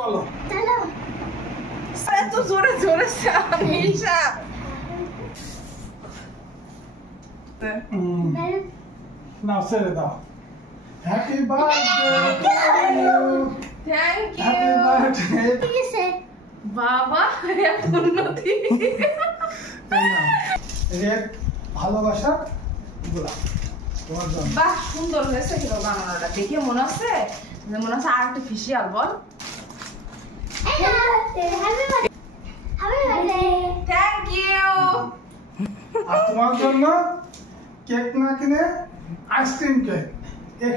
চলো চলো এত জোরে জোরে মিশা নাও ছেড়ে দাও happy birthday thank happy you birthday ঠিক আছে বাবা এত উন্নতি রেড ভালোবাসা গোলাপ তোমার জন্য বাহ সুন্দর হয়েছে কিন্তু বানানোটা দেখে মনে হচ্ছে যে মনে হচ্ছে artificial ball happy birthday thank you আর তোমার জন্য কেক না কিনে আইসক্রিম কেক এই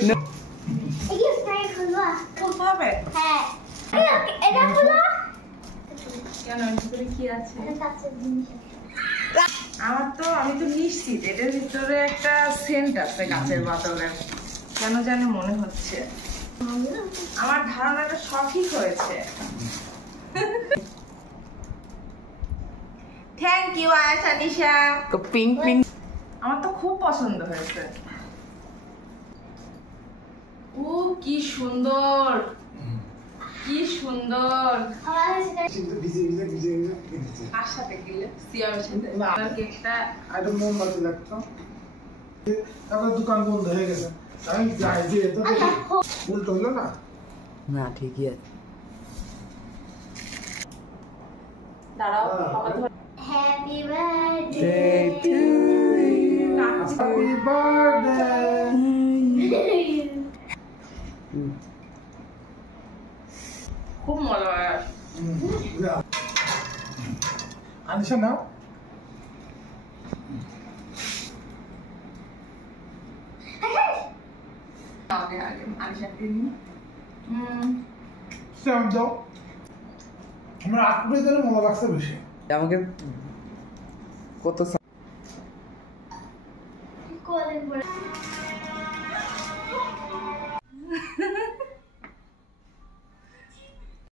গিফটটাই খুলবা খুলতে হবে হ্যাঁ এটা খুলো কেন এর ভিতরে কি আছে এটা কাঁচের জিনিস আমি তো নিশ্চিত এটার ভিতরে একটা সেন্ট আছে গাছের বাতাবরণে কেন জানি মনে হচ্ছে আমার ধারণাটা সঠিক হয়েছে thank you Ayesha Nisha pink pink আমার তো খুব পছন্দ হয়েছে ও কি সুন্দর কি সুন্দর আমার সেটা কিন্তু ভিজে ভিজে ভিজে ভিজে ভিজে কার সাথে গেলে সিয়ামের সাথে না। আর কেকটা আইটা মোমবাতি লাগতো তারপর দোকান বন্ধ হয়ে গেছে আমি যাই যে তো উল্টো হলো না না ঠিকই আছে দাঁড়াও বাবা ধরে হ্যাপি বার্থডে হ্যাপি বার্থডে খুব মজা হয় আনিশা নাও আগে আগে আমি সাথে নিই শ্যাম যাও আমার আটপুরে যেন মজা লাগছে বেশি আমাকে কত কোলেন পড়ে